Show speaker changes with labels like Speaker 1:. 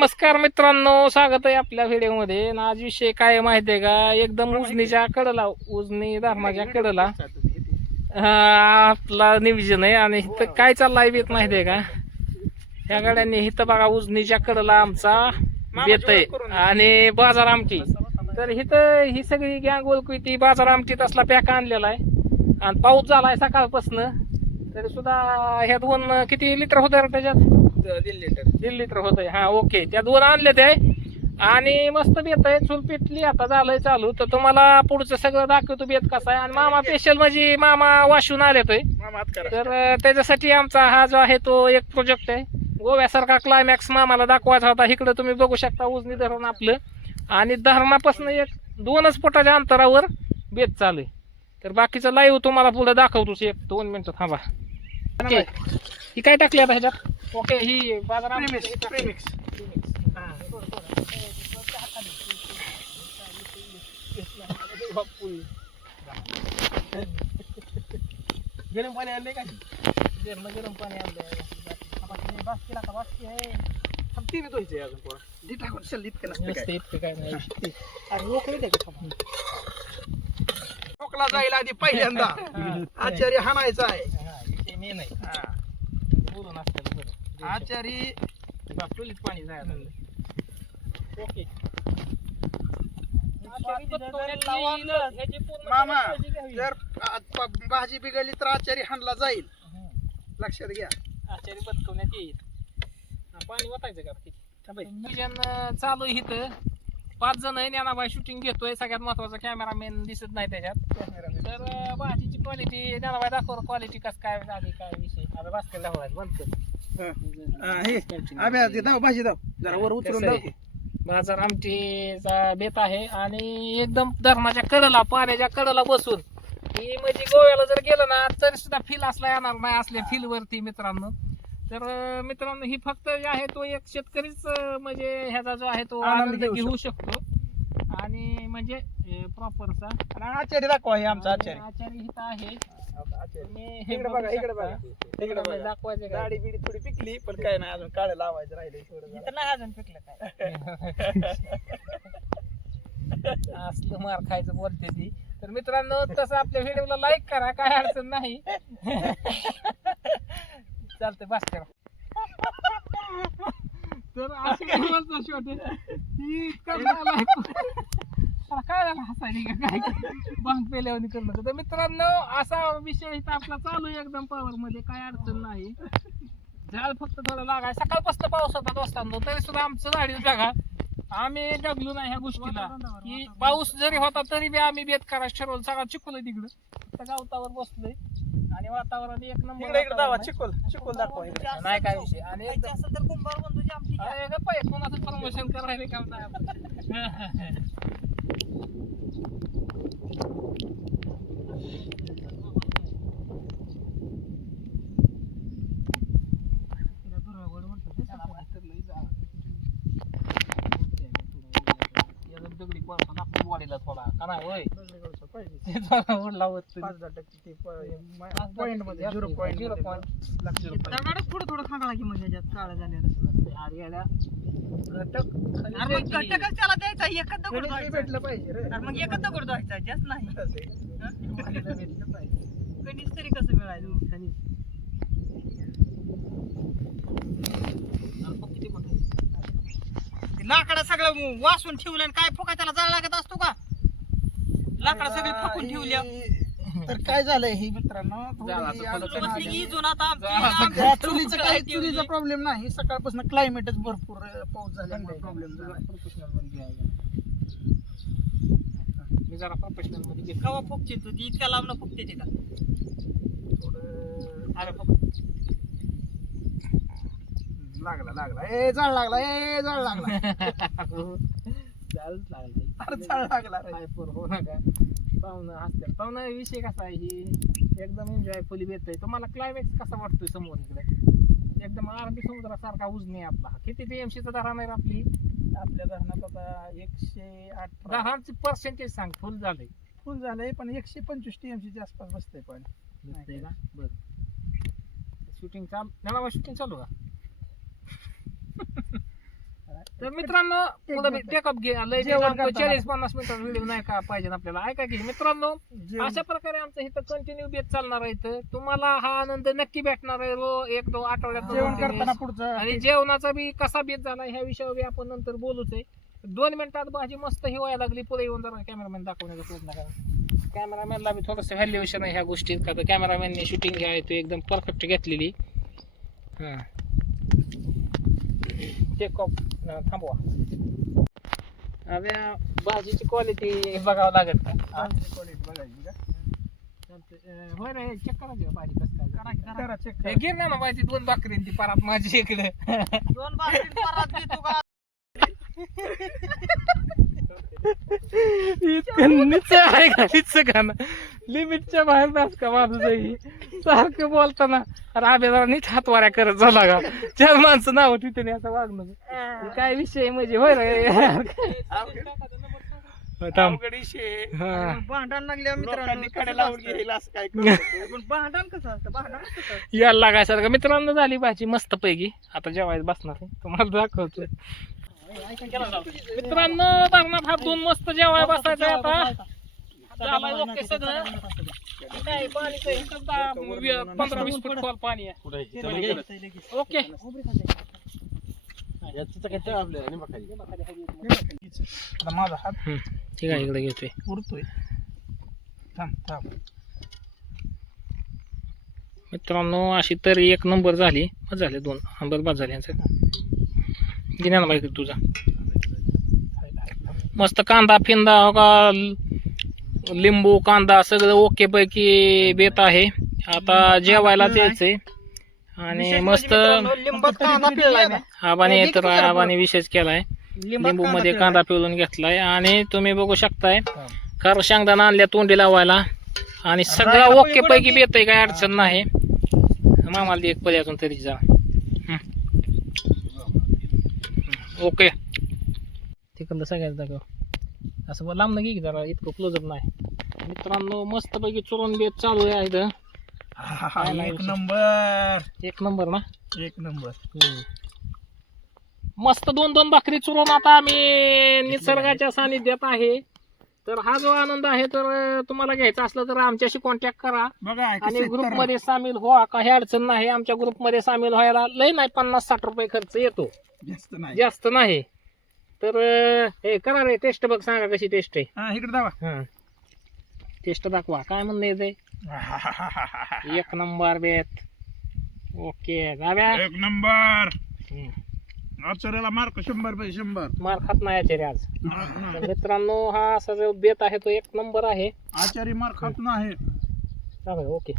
Speaker 1: नमस्कार मित्रांनो स्वागत आहे आपल्या व्हिडिओमध्ये. आणि आज विषय काय माहिती आहे का? एकदम उजनीच्या कडला उजनी धर्माच्या कडला. हा, आपला निविजन आहे. आणि इथं काय चाललाय बेत माहिती आहे का? ह्या गाड्यांनी इथं बघा उजनीच्या कडला आमचा बेत आहे. आणि बाजार आमटी. तर इथं ही सगळी गँग ओळखी ती बाजार आमटीत असला पॅक आणलेला आहे. आणि पाऊस झालाय सकाळपासनं. तरी सुद्धा ह्या दोन किती लिटर होतं रे त्याच्यात?
Speaker 2: दीड लिटर.
Speaker 1: दीड लिटर होत आहे हा ओके. त्या दोन आणले ते आणि मस्त बेत आहे. चूल पेटली आता झालंय चालू. तर तुम्हाला पुढचं सगळं दाखवतो बेत कसा आहे. आणि मामा स्पेशल म्हणजे मामा वाशून
Speaker 2: हात करा.
Speaker 1: तर त्याच्यासाठी आमचा हा जो आहे तो एक प्रोजेक्ट आहे. गोव्यासारखा क्लायमॅक्स मामाला दाखवायचा होता. इकडे तुम्ही बघू शकता उजनी धरण आपलं. आणि धरणापासून एक दोनच फुटाच्या अंतरावर बेत चालू आहे. तर बाकीचं लाईव्ह तुम्हाला पुढे दाखवतोच. एक दोन मिनिटं थांबा. ओके. ही काय टाकली आता ह्याच्यात? ओके ही बाजारात
Speaker 2: प्रेमिक्स प्रेमिक्स.
Speaker 1: गरम पाणी आणलंय का? गरम गरम पाणी आणलंय. बस केला का बस
Speaker 2: ती अजून पोरा टाकून इतकं नसतं काय?
Speaker 1: इतकं काय नाही. अरे.
Speaker 2: ठोकला जाईल आधी पहिल्यांदा. आचार्य हाणायचा आहे.
Speaker 1: मी नाही.
Speaker 2: हा.
Speaker 1: बोलून असतं बरं.
Speaker 2: आचारी
Speaker 1: बाप, चुलीत पाणी जायला. ओके.
Speaker 2: मामा. जर आ- प- भाजी बिघडली तर आचारी हाणला जाईल. लक्षात घ्या.
Speaker 1: आचारी बदकवण्यात येईल. हा, पाणी वाटायचं का? नियोजन अं, चालू आहे इथं. पाच जण आहे ज्ञानाबाई शूटिंग घेतोय सगळ्यात महत्त्वाचा कॅमेरामॅन दिसत नाही त्याच्यात. तर भाजीची क्वालिटी ज्ञानाबाई दाखव क्वालिटी कसं काय झाली काय विषय. आता भास्कर दाखवायचं बंद कर.
Speaker 2: दाव भाजी दाव जरा वर दाव
Speaker 1: आहे? बाजार आमटीचा बेत आहे आणि एकदम धरणाच्या कडला पाण्याच्या कडला बसून. ही म्हणजे गोव्याला जर गेलं ना तरी सुद्धा फील असला येणार नाही असल्या फील वरती मित्रांनो. तर मित्रांनो ही फक्त जे आहे तो एक शेतकरीच म्हणजे ह्याचा जो आहे तो
Speaker 2: आनंद
Speaker 1: आनंद
Speaker 2: घेऊ
Speaker 1: घेऊ शकतो. आणि म्हणजे प्रॉपरचा
Speaker 2: आणि आचारी दाखवा हे आमचा आचारी.
Speaker 1: आचार्य इथं आहे. तुम्ही हे
Speaker 2: इकडे
Speaker 1: बघू
Speaker 2: बघा इकडे
Speaker 1: शकता.
Speaker 2: बघा. इकडे बघा.
Speaker 1: दाखवायचं का?
Speaker 2: गाडी बिडी थोडी पिकली पण काय नाही अजून काळे लावायचं राहिले थोडं जरा.
Speaker 1: नाही अजून पिकलं काय. असलं मार खायचं बोलते ती. तर मित्रांनो तसं आपल्या व्हिडिओला लाईक करा काय अडचण नाही. चालतंय बस करा. तर अशी काय शेवटी? ही इतका झाला. काय झालं? हसायली का काय? बांग पेल्यावर तर मित्रांनो असा विषय इथं आपला चालू आहे एकदम पॉवर मध्ये. काय अडचण नाही. झाड फक्त थोडं लागाय सकाळपासून पाऊस होता दोस्तांनो. तरी सुद्धा आमचं झाडी बघा. आम्ही डगलो नाही ह्या गोष्टीला. की पाऊस जरी होता तरी बी आम्ही बेत करायचं ठरवलं सगळं चिखल तिकडं. तर गावतावर बसलोय. आणि वातावरण एक नंबर
Speaker 2: इकडे इकडे दावा
Speaker 1: वातावरण
Speaker 2: चिकोल चिकोल दाखवा इकडे.
Speaker 1: आहे. नाही काय विषय. आणि एकदम अरे गप्प आहे, कोणाचं प्रमोशन करायला काम नाही. वाढीला थोडा. का नाही होय? ते थोडा उडला होत.
Speaker 2: पाच दहा टक्के ते पॉईंटमध्ये झिरो पॉईंट
Speaker 1: झिरो पॉईंट
Speaker 3: थोडं थोडं खांगळा की मग ह्याच्यात काळं झालेलं
Speaker 1: अरे याला घटक
Speaker 3: अरे मग घटकच त्याला द्यायचा एकच दगड.
Speaker 2: भेटलं पाहिजे रे.
Speaker 3: अरे मग एकच दगड धुवायचा जास्त नाही.
Speaker 2: असं.
Speaker 1: भेटलं पाहिजे.
Speaker 3: कणीस तरी कसं मिळायचं? मग
Speaker 1: अरे बघ किती मोठं आहे.
Speaker 3: ते लाकडं सगळं वासून ठेवलं आणि काय फुका त्याला जाळ लागत असतो का? लाकडं सगळी फाकून ठेवली
Speaker 2: तर काय झालंय ही? मित्रांनो चुलीचं प्रॉब्लेम नाही. सकाळपासून क्लायमेटच भरपूर पाऊस झाल्यामुळे प्रॉब्लेम झाला.
Speaker 1: प्रोफेशनलमध्ये आहे. मी जरा प्रोफेशनलमध्ये घेतो.
Speaker 3: कवा फुकते तू? इतक्या लांब फुकते ते का?
Speaker 2: थोडं
Speaker 1: अरे बघ.
Speaker 2: लागला लागला. ए जाळ लागला ए जाळ लागला.
Speaker 1: लागलं.
Speaker 2: अरे जाळ लागला रे.
Speaker 1: काय पोर हो नका पाहुणं हसतात पाहुणं विषय कसा आहे ही? एकदम एन्जॉय फुली येतोय तुम्हाला क्लायमॅक्स कसा वाटतोय समोर इकडे? एकदम अरबी समुद्रासारखा उजनी आहे आपला. किती टीएमसी चा धरण आहे आपली?
Speaker 2: आपल्या धरणात आता एकशे अठरा.
Speaker 1: धरणाची पर्सेंटेज सांग फुल झालंय.
Speaker 2: फुल झालंय पण एकशे पंचवीस टीएमसी च्या आसपास बसतंय पण.
Speaker 1: दिसतंय का? बरं. शूटिंग चालू शूटिंग चालू का? तर मित्रांनो टेकअप घे. चाळीस पन्नास मिनिटाचा व्हिडिओ नाही का पाहिजे आपल्याला. ऐका की मित्रांनो अशा प्रकारे आमचं इथं कंटिन्यू बेत चालणार आहे तुम्हाला हा आनंद नक्की भेटणार आहे रो एक दोन आठवड्यात
Speaker 2: जेवण करताना पुढचं.
Speaker 1: आणि जेवणाचा बी कसा बेत झाला ह्या विषयावर आपण नंतर बोलूच आहे. दोन मिनिटात भाजी मस्त ही व्हायला लागली. पुढे येऊन जरा कॅमेरामॅन दाखवण्याचा प्रयत्न करा. कॅमेरामॅनला बी थोडंसं व्हॅल्युएशन आहे ह्या गोष्टीत. का तर कॅमेरामॅनने शूटिंग ती एकदम परफेक्ट घेतलेली. हां. टेक ऑफ थांबवा. अरे भाजीची क्वालिटी बघावं लागेल का?
Speaker 2: quality बघायची का?
Speaker 1: होय रे चेक करायची भाजी कसं काय हे
Speaker 2: करा.
Speaker 1: घे ना ना भाजी दोन भाकरी ती परात माझी इकडे.
Speaker 3: दोन बाजून परत देतो का
Speaker 1: निच आहे का? निच का ना? लिमिटच्या बाहेर नाच का माणूस आहे. सारखं बोलताना राबे जरा नीट हातवाऱ्या करत झाला का चार माणसं नाव तिथे असं वागणं हे. काय विषय म्हणजे होय रे? थांब. हा.
Speaker 3: भांडण लागल्या
Speaker 2: लोकांनी कडे लावून घेईल असं काय
Speaker 3: पण भांडण कसं असतं? भांडण?
Speaker 1: यायला लागायसारखं मित्रांनो झाली भाजी मस्त पैकी. आता जेवायला बसणार. तुम्हाला दाखवतो मित्रांनो धरणात हात धुवून मस्त जेवायला बसायचं आता. झालंय ओके सगळं. नाही, पाणीचं इथं दहा- वी- पंधरा वीस फूट खोल पाणी आहे. ओके.
Speaker 2: आता माझा हात
Speaker 1: हम्म, ठीक आहे इकडे घेतोय.
Speaker 2: पुरतोय थांब थांब.
Speaker 1: मित्रांनो अशी तरी एक नंबर झाली. बस झाले दोन. नंबर बाद झाले यांचं. गिन्याला माहिती तुझा. मस्त कांदा फिंदा हो का लिंबू कांदा सगळं ओके पैकी बेत आहे. आता जेवायला द्यायचंय. आणि मस्त
Speaker 3: म्हणजे.
Speaker 1: आबाने
Speaker 3: हे
Speaker 1: तर आबाने विशेष केलाय. लिंबू मध्ये. कांदा पिळून घेतलाय. आणि तुम्ही बघू शकताय खर शेंगदाणा आणल्या तोंडी लावायला. आणि सगळं ओके पैकी. बेत आहे काय अडचण नाही. मामाला एक पळी अजून तरी जा हम्म. हम्म, ओके. तिकडलं सगळ्यात दाखव असं लांब घे की जरा इतकं क्लोजअप नाही. मित्रांनो मस्त पैकी चुरून बेत चालू आहे इथं.
Speaker 2: एक नंबर.
Speaker 1: एक नंबर ना?
Speaker 2: एक नंबर.
Speaker 1: मस्त दोन दोन भाकरी चुरून आता आम्ही निसर्गाच्या सानिध्यात आहे. तर हा जो आनंद आहे तर तुम्हाला घ्यायचा असला तर आमच्याशी कॉन्टॅक्ट करा.
Speaker 2: बघा
Speaker 1: आणि
Speaker 2: कसे
Speaker 1: ग्रुपमध्ये सामील व्हा. काही अडचण नाही. आमच्या ग्रुपमध्ये सामील व्हायला लय नाही पन्नास साठ रुपये खर्च येतो.
Speaker 2: जास्त नाही.
Speaker 1: जास्त नाही. तर अं, हे करा रे टेस्ट बघ सांगा कशी टेस्ट आहे.
Speaker 2: हा इकडे दावा
Speaker 1: हा. टेस्ट दाखवा. काय म्हणणं येते एक नंबर बेत. ओके जाव्या
Speaker 2: एक नंबर.
Speaker 1: हम्म.
Speaker 2: आचऱ्याला मार्क शंभर पैसे शंभर.
Speaker 1: मार खात नाही याचे रे आज तर मित्रांनो हा असा जो बेत आहे तो एक नंबर आहे.
Speaker 2: आचारी मार्क खात नाही.
Speaker 1: चालेल, ओके.